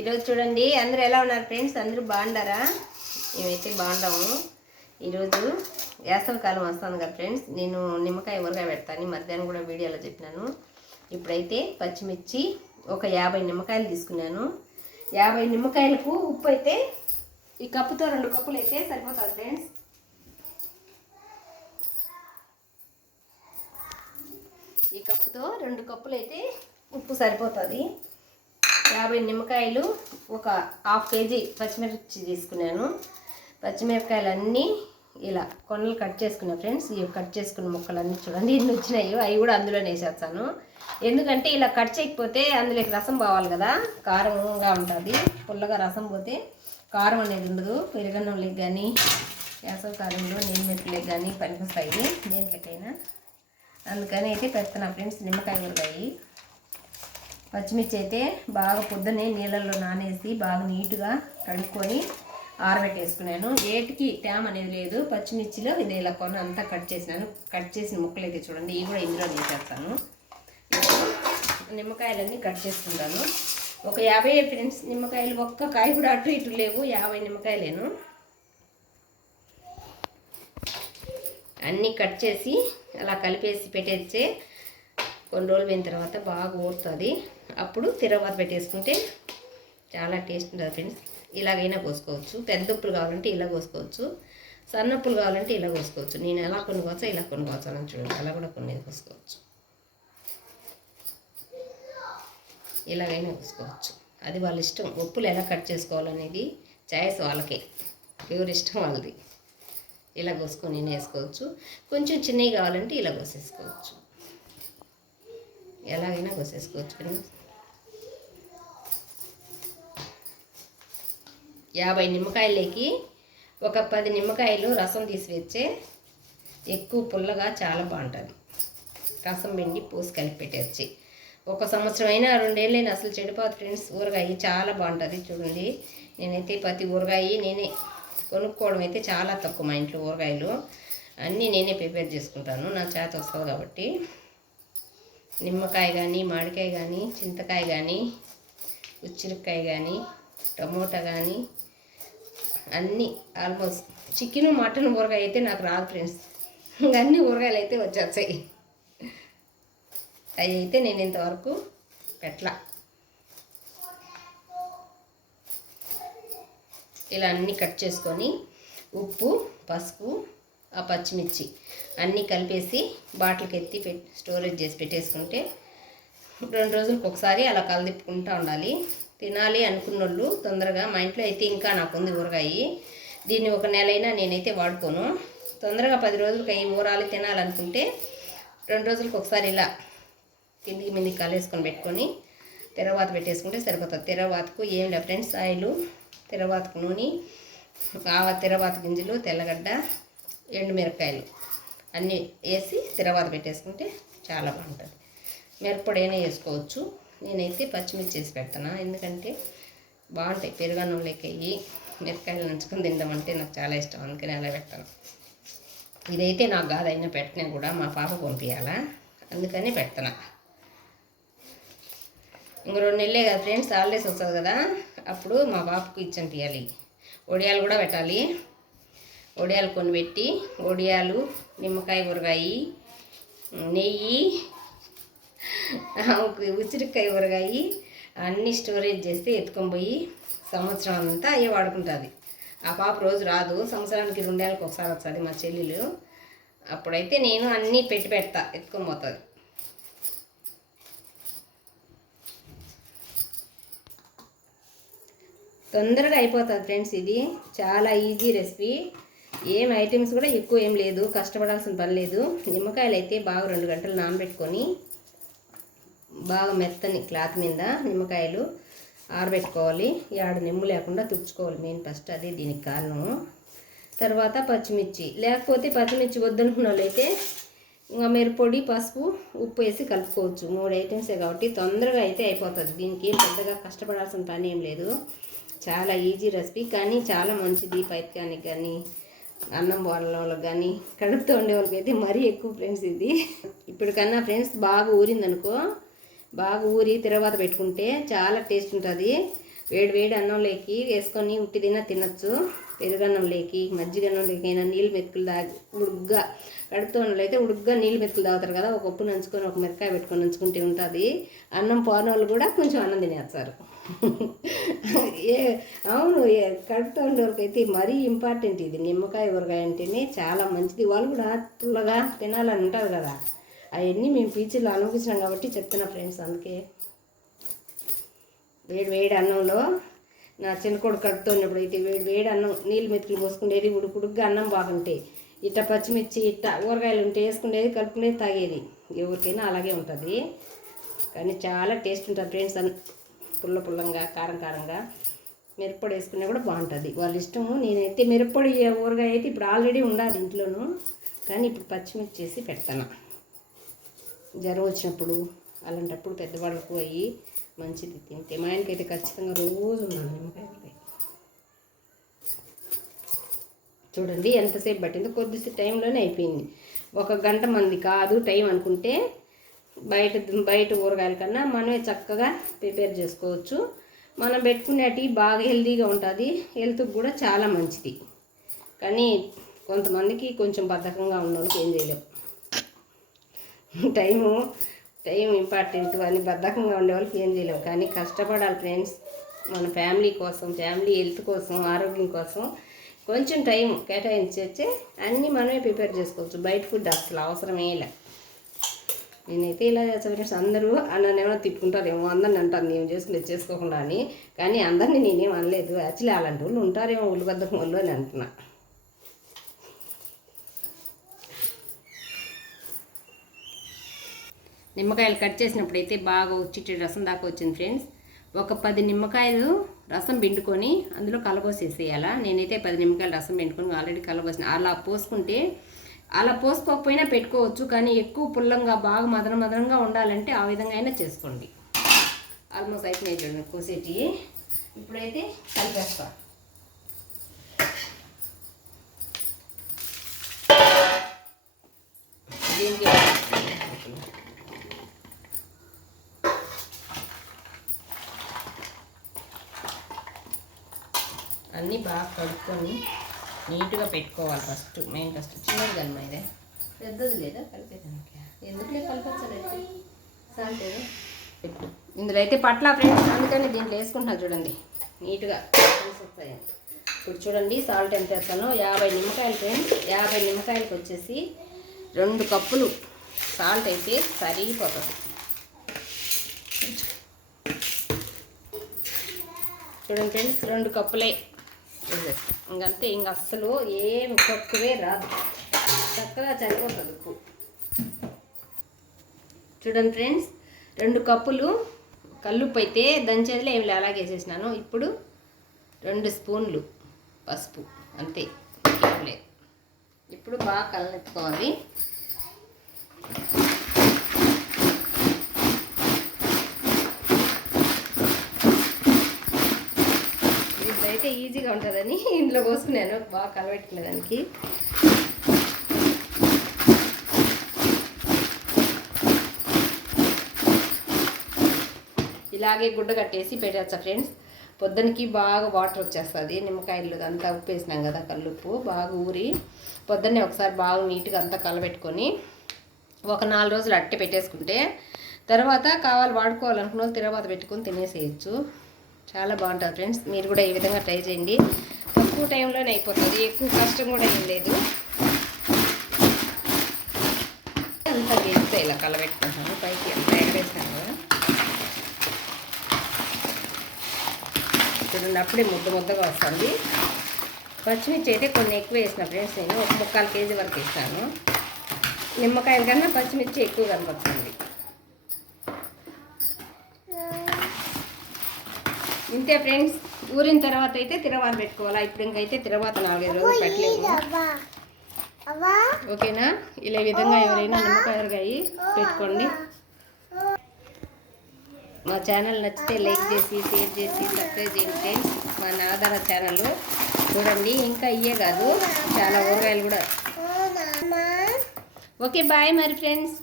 ఈరోజు చూడండి అందరూ ఎలా ఉన్నారు ఫ్రెండ్స్? అందరూ బాగుండారా మేమైతే బాగుండాము ఈరోజు వేసవికాలం వస్తుంది కదా ఫ్రెండ్స్ నేను నిమ్మకాయ ఊరగాయ పెడతాను. మధ్యాహ్నం కూడా వీడియోలో చెప్పినాను. ఇప్పుడైతే పచ్చిమిర్చి ఒక యాభై నిమ్మకాయలు తీసుకున్నాను. యాభై నిమ్మకాయలకు ఉప్పు అయితే ఈ కప్పుతో రెండు కప్పులు అయితే సరిపోతుంది ఫ్రెండ్స్. ఈ కప్పుతో రెండు కప్పులు అయితే ఉప్పు సరిపోతుంది. యాభై నిమ్మకాయలు ఒక హాఫ్ కేజీ పచ్చిమిర్చి తీసుకున్నాను. పచ్చిమిరపకాయలు అన్నీ ఇలా కొనలు కట్ చేసుకున్నా ఫ్రెండ్స్ ఇవి కట్ చేసుకున్న ముక్కలన్నీ చూడండి ఇన్ని వచ్చినాయో అవి కూడా అందులోనే వేసేస్తాను. ఎందుకంటే ఇలా కట్ చేయకపోతే అందులోకి రసం పోవాలి కదా కారంగా ఉంటుంది. పుల్లగా రసం పోతే కారం అనేది ఉండదు. పెరుగన్నంలోకి కానీ వేసవ కాలంలో నీళ్ళు మెట్టులోకి కానీ పనికొస్తాయి దేంట్లోకైనా అందుకని అయితే పెడుతున్నా ఫ్రెండ్స్ నిమ్మకాయ ఊరగాయి పచ్చిమిర్చి అయితే బాగా పొద్దున్నే నీళ్ళల్లో నానేసి బాగా నీట్గా కడుక్కొని ఆరబెట్టేసుకున్నాను. ఏటికి ట్యామ్ అనేది లేదు. పచ్చిమిర్చిలో ఇది ఇలా కొన అంతా కట్ చేసినాను. కట్ చేసిన ముక్కలు అయితే చూడండి ఇవి కూడా ఇందులో వేసేస్తాను. నిమ్మకాయలన్నీ కట్ చేసుకుంటాను. ఒక యాభై ఫ్రెండ్స్ నిమ్మకాయలు ఒక్క కాయ కూడా అటు ఇటు లేవు. యాభై నిమ్మకాయలేను. అన్నీ కట్ చేసి అలా కలిపేసి పెట్టేస్తే కొన్ని రోజులు పోయిన తర్వాత బాగా ఊరుతుంది అప్పుడు తిరగబాత పెట్టేసుకుంటే చాలా టేస్ట్ ఉంటుంది ఫ్రెండ్స్. ఇలాగైనా కోసుకోవచ్చు. పెద్ద ఉప్పులు కావాలంటే ఇలా కోసుకోవచ్చు. సన్నప్పులు కావాలంటే ఇలా కోసుకోవచ్చు. నేను ఎలా కొనుక్కోవచ్చా ఇలా కొనుక్కోవచ్చు అని చూడండి. అలా కూడా కొన్ని కోసుకోవచ్చు. ఇలాగైనా కోసుకోవచ్చు. అది వాళ్ళ ఇష్టం. ఉప్పులు ఎలా కట్ చేసుకోవాలనేది చాయిస్ వాళ్ళకే. ఎవరి ఇష్టం వాళ్ళది. ఇలా కోసుకొని వేసుకోవచ్చు. కొంచెం చిన్నవి కావాలంటే ఇలా కోసేసుకోవచ్చు. ఎలాగైనా కోసేసుకోవచ్చు ఫ్రెండ్స్ యాభై నిమ్మకాయలకి ఒక పది నిమ్మకాయలు రసం తీసివేచ్చే ఎక్కువ పుల్లగా చాలా బాగుంటుంది. రసం పిండి పూసి కలిపి పెట్టేసి ఒక సంవత్సరం అయినా రెండేళ్ళైనా అసలు చెడిపోదు ఫ్రెండ్స్. ఊరగాయ చాలా బాగుంటుంది చూడండి. నేనైతే ప్రతి ఊరగాయ నేనే కొనుక్కోవడం అయితే చాలా తక్కువ మా ఇంట్లో ఊరగాయలు. అన్నీ నేనే ప్రిపేర్ చేసుకుంటాను. నా చేత వస్తుంది కాబట్టి. నిమ్మకాయ కానీ మామిడికాయ కానీ చింతకాయ కానీ ఉచ్చిరికాయ కానీ టమోటా కానీ అన్నీ ఆల్మోస్ట్ చికెన్ మటన్ ఊరగాయ అయితే నాకు రాదు ఫ్రెండ్స్. ఇంకా అన్ని ఊరగాయలు అయితే వచ్చేస్తాయి. అవి అయితే నేను ఇంతవరకు పెట్టలా. ఇలా అన్నీ కట్ చేసుకొని ఉప్పు పసుపు ఆ పచ్చిమిర్చి అన్నీ కలిపేసి బాటిల్కి ఎత్తి పెట్టి స్టోరేజ్ చేసి పెట్టేసుకుంటే రెండు రోజులకు ఒకసారి అలా కలదిప్పుకుంటూ ఉండాలి. తినాలి అనుకున్నోళ్ళు తొందరగా. మా ఇంట్లో అయితే ఇంకా నాకు ఉంది ఊరగాయి. దీన్ని ఒక నెలైనా నేనైతే వాడుకోను. తొందరగా పది రోజులకి అవి ఊరాలు తినాలనుకుంటే రెండు రోజులకు ఒకసారి ఇలా కిందికి మిందికి కలివేసుకొని పెట్టుకొని తెరవాత పెట్టేసుకుంటే సరిపోతుంది. తెరవాతకు ఏం లేదు ఫ్రెండ్స్ ఆయిల్ తెరవాతకు నూనె ఆవ తెరవాత గింజలు తెల్లగడ్డ ఎండుమిరపకాయలు అన్నీ వేసి తెరవాత పెట్టేసుకుంటే చాలా బాగుంటుంది. మిరప్పొడైనా వేసుకోవచ్చు. నేనైతే పచ్చిమిర్చి వేసి పెడతాను. ఎందుకంటే బాగుంటాయి. పెరుగన్నం అయ్యి మిరపకాయలు నంచుకొని తినడం అంటే నాకు చాలా ఇష్టం. అందుకని అలా పెడతాను ఇదైతే నాకు కాదైనా పెట్టినా కూడా మా పాప పంపించాలా అందుకని పెడతాను. ఇంక రెండు నెలలే కదా ఫ్రెండ్స్ హాలిడేస్ వస్తుంది కదా అప్పుడు మా బాబుకు ఇచ్చంపియాలి ఒడియాలు కూడా పెట్టాలి. వడియాలు కొన్ని పెట్టి వడియాలు నిమ్మకాయ ఊరగాయి నెయ్యి ఉసిరికాయ ఊరగాయి అన్నీ స్టోరేజ్ చేస్తే ఎత్తుకొని పోయి సంవత్సరం అంతా అయ్యే వాడుకుంటుంది. ఆ పాప రోజు రాదు. సంవత్సరానికి రెండేళ్ళకి ఒకసారి వస్తుంది మా చెల్లెలు. అప్పుడైతే నేను అన్నీ పెట్టి పెడతా ఎత్తుకొని పోతుంది. తొందరగా అయిపోతుంది ఫ్రెండ్స్ ఇది. చాలా ఈజీ రెసిపీ. ఏం ఐటమ్స్ కూడా ఎక్కువ ఏం లేదు కష్టపడాల్సిన పని లేదు. నిమ్మకాయలు అయితే బాగా రెండు గంటలు నానబెట్టుకొని బాగా మెత్తని క్లాత్ మీద నిమ్మకాయలు ఆరబెట్టుకోవాలి. ఆడ నిమ్ము లేకుండా తుడుచుకోవాలి మెయిన్ ఫస్ట్ అదే దీనికి కారణం. తర్వాత పచ్చిమిర్చి. లేకపోతే పచ్చిమిర్చి వద్దనుకున్న వాళ్ళైతే ఇంకా మిరపొడి పసుపు ఉప్పు వేసి కలుపుకోవచ్చు. మూడు ఐటమ్సే కాబట్టి తొందరగా అయితే అయిపోతుంది. దీనికి పెద్దగా కష్టపడాల్సిన పని ఏం లేదు. చాలా ఈజీ రెసిపీ కానీ చాలా మంచిది. పైత్యానికి కానీ అన్నం వాళ్ళ వాళ్ళకి కానీ కడుపుతో ఉండే వాళ్ళకి అయితే మరీ ఎక్కువ ఫ్రెండ్స్ ఇది. ఇప్పటికన్నా ఫ్రెండ్స్ బాగా ఊరిందనుకో బాగా ఊరి తర్వాత పెట్టుకుంటే చాలా టేస్ట్ ఉంటుంది. వేడి వేడి అన్నంలోకి వేసుకొని ఉట్టి తిన్న తినచ్చు. పెరుగన్నంలోకి మజ్జిగన్నంలోకి అయినా నీళ్ళు మెతుకులు తాగి ఉడుగ్గా కడుపుతో అయితే ఉడుగ్గా నీళ్ళు మెతుకులు తాగుతారు కదా ఒక ఉప్పు నంచుకొని ఒక మిరకాయ పెట్టుకొని నంచుకుంటే ఉంటుంది. అన్నం పోని వాళ్ళు కూడా కొంచెం అన్నం తినేస్తారు. ఏ అవును కడుపుతో ఉండేవరకైతే మరీ ఇంపార్టెంట్ ఇది. నిమ్మకాయ ఊరగాయ అంటేనే చాలా మంచిది. వాళ్ళు కూడా పుల్లగా తినాలని ఉంటుంది కదా. అవన్నీ మేము పీచర్లు అనుభవించినాం కాబట్టి చెప్తున్నా ఫ్రెండ్స్ అందుకే. వేడి వేడి అన్నంలో నా చిన్న కొడుకు కడుపుతో ఉన్నప్పుడు అయితే వేడి వేడి అన్నం నీళ్ళు మెతుకులు పోసుకునేది ఉడుకుడుగ్గా అన్నం బాగుంటే. ఇట్ట పచ్చిమిర్చి ఇట్ట ఊరగాయలు ఉంటే వేసుకునేది కలుపుకునేది తాగేది. ఎవరికైనా అలాగే ఉంటుంది. కానీ చాలా టేస్ట్ ఉంటుంది ఫ్రెండ్స్ అన్ పుల్ల పుల్లంగా కారం కారంగా మిరప్పొడి వేసుకున్నా కూడా బాగుంటుంది. వాళ్ళ ఇష్టము నేనైతే మిరప్పొడి ఊరగాయ అయితే ఇప్పుడు ఆల్రెడీ ఉండాలి ఇంట్లోనూ. కానీ ఇప్పుడు పచ్చిమిర్చి చేసి పెడతాను. జ్వరం వచ్చినప్పుడు అలాంటప్పుడు పెద్దవాళ్ళకు అయ్యి మంచిది తింటే. మా ఆయనకైతే ఖచ్చితంగా రోజు ఉన్నాను నిమ్మకాయ చూడండి ఎంతసేపు పట్టిందో కొద్దిసేపు టైంలోనే అయిపోయింది. ఒక గంట మంది కాదు టైం అనుకుంటే బయట బయట ఊరగాయల కన్నా మనమే చక్కగా ప్రిపేర్ చేసుకోవచ్చు. మనం పెట్టుకునేటివి బాగా హెల్తీగా ఉంటుంది. హెల్త్కి కూడా చాలా మంచిది. కానీ కొంతమందికి కొంచెం బద్ధకంగా ఉన్న వాళ్ళకి ఏం చేయలేము టైము టైం ఇంపార్టెంట్ అని బద్ధకంగా ఉండే వాళ్ళకి ఏం చేయలేము కానీ కష్టపడాలి ఫ్రెండ్స్. మన ఫ్యామిలీ కోసం ఫ్యామిలీ హెల్త్ కోసం ఆరోగ్యం కోసం కొంచెం టైం కేటాయించి కేటాయించే అన్నీ మనమే ప్రిపేర్ చేసుకోవచ్చు. బయట ఫుడ్ అసలు అవసరమే లేదు నేనైతే ఇలా చేస్తాను ఫ్రెండ్స్. అందరూ నన్ను ఏమైనా తిట్టుకుంటారేమో అందరిని అంటారు. నేను చేసుకుని చేసుకోకుండా అని. కానీ అందరినీ నేనేం అనలేదు. యాక్చువల్లీ అలాంటి వాళ్ళు ఉంటారేమో ఉల్లు వాళ్ళు అని అంటున్నా. నిమ్మకాయలు కట్ చేసినప్పుడు అయితే బాగా ఉచ్చిటి రసం దాకా వచ్చింది ఫ్రెండ్స్. ఒక పది నిమ్మకాయలు రసం పిండుకొని అందులో కలబోసేసేయాలా? నేనైతే పది నిమ్మకాయలు రసం పిండుకొని ఆల్రెడీ కలబోసిన. అలా పోసుకుంటే అలా పోసుకోకపోయినా పెట్టుకోవచ్చు కానీ ఎక్కువ పుల్లంగా బాగా మదన మదనంగా ఉండాలంటే ఆ విధంగా అయినా చేసుకోండి. ఆల్మోస్ట్ అయిపోయినాయి చూడండి కోసేటి. ఇప్పుడైతే కలిపేస్తా. దీనికి అన్నీ బాగా కడుక్కొని నీట్గా పెట్టుకోవాలి ఫస్ట్ మెయిన్ ఫస్ట్. చిన్నది కలమ ఇదే? పెద్దది లేదా? కలిపేదానికి. ఎందుకులే కలిపచ్చలేదు పెట్టు. ఇందులో అయితే పట్ల ఫ్రెండ్స్ అందుకని దీంట్లో వేసుకుంటున్నా చూడండి. నీట్గా వస్తాయి ఇప్పుడు చూడండి సాల్ట్ ఎంత వేస్తానో. యాభై నిమ్మకాయలు ఫ్రెండ్స్ యాభై నిమ్మకాయలకి వచ్చేసి రెండు కప్పులు సాల్ట్ అయితే సరిపోతుంది. చూడండి ఫ్రెండ్స్ రెండు కప్పులే. వేసేస్తాం ఇంకంతే ఇంక అస్సలు ఏం తక్కువే రాదు. చక్కగా చనిపోతుంది ఉప్పు. చూడండి ఫ్రెండ్స్ రెండు కప్పులు కల్లుప్పు అయితే దంచేదిలో ఏమి లేదు అలాగే వేసేసినాను. ఇప్పుడు రెండు స్పూన్లు పసుపు అంతే. లేదు. ఇప్పుడు బాగా కలనెత్తుకోవాలి ఇదైతే ఈజీగా ఉంటుందని ఇంట్లో పోసుకున్నాను. బాగా కలబెట్టుకునే దానికి. ఇలాగే గుడ్డ కట్టేసి పెట్టేస్తా ఫ్రెండ్స్? పొద్దునకి బాగా వాటర్ వచ్చేస్తుంది. నిమ్మకాయలు అంతా ఉప్పు వేసినాం కదా కల్లుప్పు. బాగా ఊరి పొద్దున్నే ఒకసారి బాగా నీట్గా అంతా కలబెట్టుకొని ఒక నాలుగు రోజులు అట్టే పెట్టేసుకుంటే తర్వాత కావాలి వాడుకోవాలనుకున్న వాళ్ళు పెట్టుకొని తినేసేయచ్చు. చాలా బాగుంటుంది ఫ్రెండ్స్. మీరు కూడా ఈ విధంగా ట్రై చేయండి. తక్కువ టైంలోనే అయిపోతుంది. ఎక్కువ కష్టం కూడా ఏం లేదు. అంతా వేస్తే ఇలా కలబెట్టుకుంటాను. పైకి అంతా ఎగరేస్తాను. కదా చూడండి ముద్ద ముద్దగా వస్తుంది. పచ్చిమిర్చి అయితే కొన్ని ఎక్కువ వేసిన ఫ్రెండ్స్ నేను. ఒక ముక్కాలు కేజీ వరకు ఇస్తాను నిమ్మకాయల కన్నా పచ్చిమిర్చి ఎక్కువ కనపడుతుంది. ఇంతే ఫ్రెండ్స్ ఊరిన తర్వాత అయితే తిరవాత పెట్టుకోవాలా? ఇప్పుడు ఇంకైతే తిరవాత నాలుగైదు రోజులు పెట్టలేము ఓకేనా? ఇలా విధంగా ఎవరైనా నిమ్మకాయ ఊరగాయ పెట్టుకోండి. మా ఛానల్ నచ్చితే లైక్ చేసి షేర్ చేసి సబ్స్క్రైబ్ చేయండి ఫ్రెండ్స్. మా నాదార ఛానల్ చూడండి. ఇంకా ఇయ్యే కాదు చాలా ఊరగాయలు కూడా. ఓకే బాయ్ మరి ఫ్రెండ్స్.